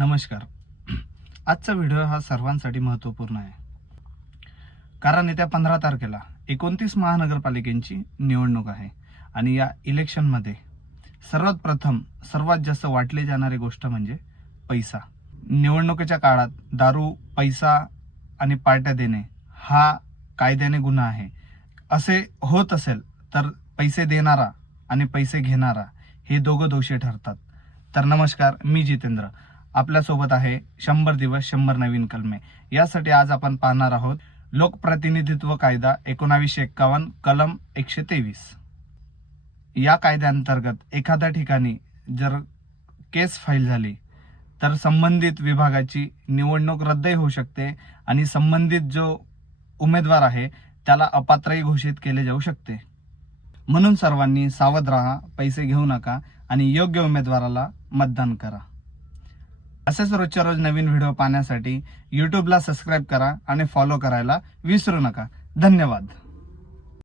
नमस्कार. आजचा व्हिडिओ हा सर्वांसाठी महत्त्वपूर्ण आहे. कारण येत्या 15 तारखेला 29 महानगरपालिकांची निवडणूक आहे आणि या इलेक्शनमध्ये सर्वात प्रथम सर्वात जास्त वाटली जाणारी गोष्ट म्हणजे पैसा. निवडणुकीच्या काळात दारू, पैसा आणि पार्ट्या देणे हा कायद्याने गुन्हा आहे. असे होत असेल तर पैसे देणारा आणि पैसे घेणारा हे दोघं दोषी ठरतात. तर नमस्कार, मी जितेंद्र. आपल्यासोबत आहे 100 दिवस 100 नवीन कलमे. यासाठी आज आपण पाहणार आहोत लोकप्रतिनिधित्व कायदा 1951 कलम 123. या कायद्याअंतर्गत एखाद्या ठिकाणी जर केस फाईल झाली तर संबंधित विभागाची निवडणूक रद्दही होऊ शकते आणि संबंधित जो उमेदवार आहे त्याला अपात्रही घोषित केले जाऊ शकते. म्हणून सर्वांनी सावध राहा, पैसे घेऊ नका आणि योग्य उमेदवाराला मतदान करा. असेच रोजच्या रोज नवीन व्हिडिओ पाहण्यासाठी यूट्यूबला सबस्क्राईब करा आणि फॉलो करायला विसरू नका. धन्यवाद.